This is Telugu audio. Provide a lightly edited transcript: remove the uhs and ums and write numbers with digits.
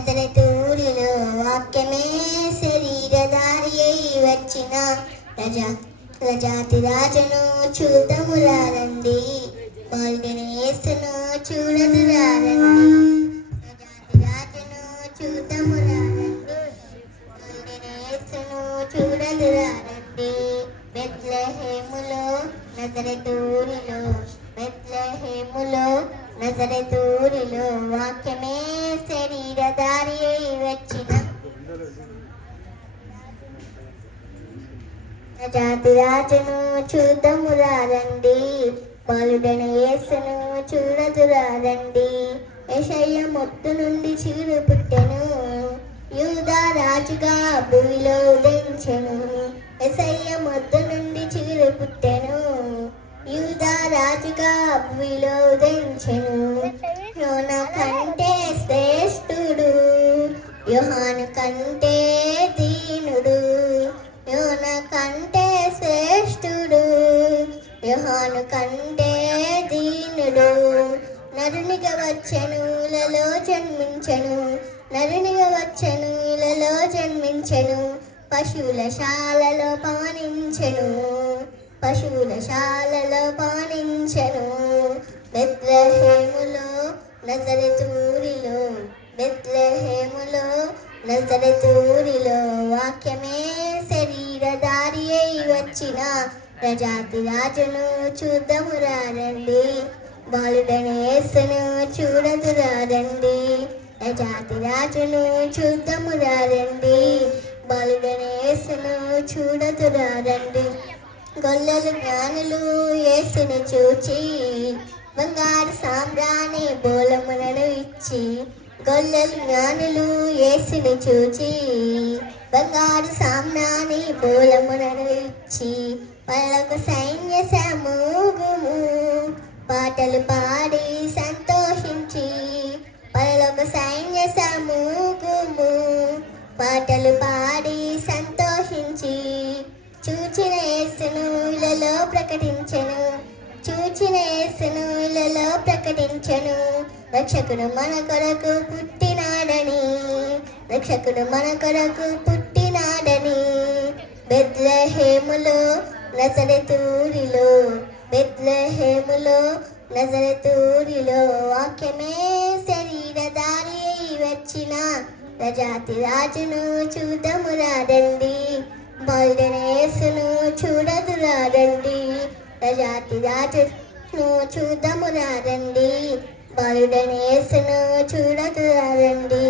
నజరతూరిలో వాక్యమే శరీరధారి అయి వచ్చిన ప్రజాతి రాజును చూద్దామురారండి, బాలుడైన యేసును చూడదురారండి. ప్రజాతి రాజును చూద్దామురారండి, బాలుడైన యేసును చూడదురారండి. బెత్లెహేములో నజరతూరిలో, బెత్లెహేములో నజరతూరిలో వాక్యమే శరీరధారి అయి వచ్చిన ప్రజాతి రాజును చూద్దామురారండి, బాలుడైన యేసును చూడదురారండి. యెషయా మొత్తు నుండి చిగురు పుట్టెను, యూదా రాజుగా భూమిలో ఉదయించెను. యెషయా మొత్తు నుండి చిగురు పుట్టెను, యూదా రాజుగా భూమిలో ఉదయించెను. యోనా కంటే శ్రేష్ఠుడు, యోహాను కంటే దీనుడు. యోనా కంటే శ్రేష్ఠుడు, యోహాను కంటే దీనుడు. నరునిగా వచ్చెను ఇలలో జన్మించెను, నరునిగా వచ్చెను ఇలలో జన్మించెను. పశువుల శాలలో పవనించెను, పశువుల శాలలో పవనించెను. బెత్లెహేములో నజరతూరిలో, బెత్లెహేములో నజరతూరిలో వాక్యమే శరీరధారి అయి వచ్చిన ప్రజాతి రాజును చూద్దామురారండి, బాలుడైన యేసును చూడదురారండి. ప్రజాతి రాజును చూద్దామురారండి, బాలుడైన యేసును చూడదురారండి. గొల్లలు జ్ఞానులు యేసుని చూచి బంగారు సాంబ్రాణి బోలములను ఇచ్చి, గొల్లలు జ్ఞానులు యేసుని చూచి బంగారు సాంబ్రాణి బోలములను ఇచ్చి, పరలోక సైన్య సమూహము పాటలు పాడి సంతోషించి, పరలోక సైన్య సమూహము పాటలు పాడి సంతోషించి, చూచిన యేసును ఇలలో ప్రకటించెను, చూచిన యేసును ఇలలో ప్రకటించెను. రక్షకుడు మన కొరకు పుట్టినాడని, రక్షకుడు మన కొరకు పుట్టినాడని. బెత్లెహేములో నజరతూరిలో, బెత్లెహేములో నజరతూరిలో వాక్యమే శరీరధారి అయి వచ్చిన ప్రజాతి రాజును చూద్దామురారండి, బాలుడైన యేసును చూడదురారండి. ప్రజాతి రాజును చూద్దామురారండి, బాలుడైన యేసును చూడదురారండి.